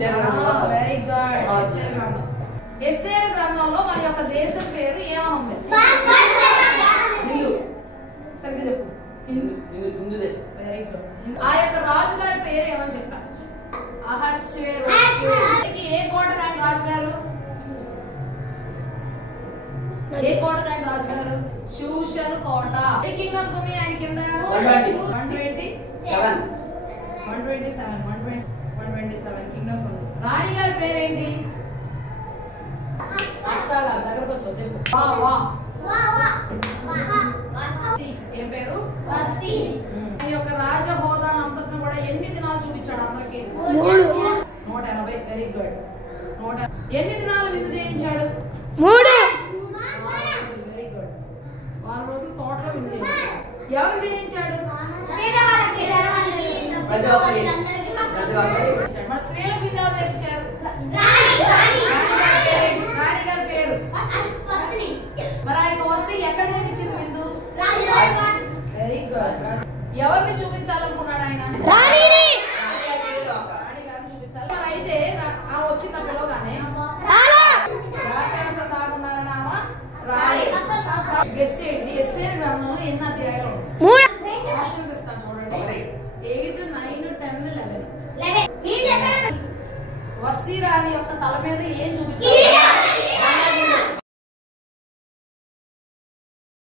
Very good. ఎస్తేరు గ్రంథంలో మన యొక్క దేశం పేరు ఏమని ఉంది? సరిగ్గా చెప్పు. Very good. ఆ యొక్క రాజుగారి పేరు ఏమని చెప్తా? అహష్వేరోషుకి ఏ కోటకు ఆయన రాజుగారు? ఏ కోటకు ఆయన రాజుగారు? షూషన్ కోట. ఏ కింగ్డమ్స్ ఉన్నాయి ఆయన కింద? 127 కింగ్డమ్స్ ఉన్నాయి. రాణి గారి పేరేంటి? దగ్గరకు వచ్చావు చెప్పు. ఏం పేరు? ఈ యొక్క రాజ హోదాను అంతటిని కూడా ఎన్ని దినాలు చూపించాడు అందరికి? 180. Very good. ఎన్ని దినాలు విందు చేయించాడు? 3. Very good. 6 రోజులు తోటలో విందు చేయించాడు. ఎవరు చేయించాడు? మన స్త్రీలకు విందు ఎవరు చేయించారు? రాణి గారి పేరు. మరి ఆయన వస్తే ఎక్కడ చేయించింది విందు? Very good. ఎవరిని చూపించాలనుకున్నాడు ఆయన? రాణి గారిని చూపించాలి. మరి అయితే ఆమె వచ్చిన పిలవగానే రాక్షస తాగున్నారని ఆమె రాణి. గెస్ట్ చేయండి. ఎస్తేరు గ్రంథంలో ఎన్ని అధ్యాయాలు? 3. ఆప్షన్స్ ఇస్తాను చూడండి. 8, 9, 10, 11. వస్తీ రాణి యొక్క తల మీద ఏం చూపించాలి?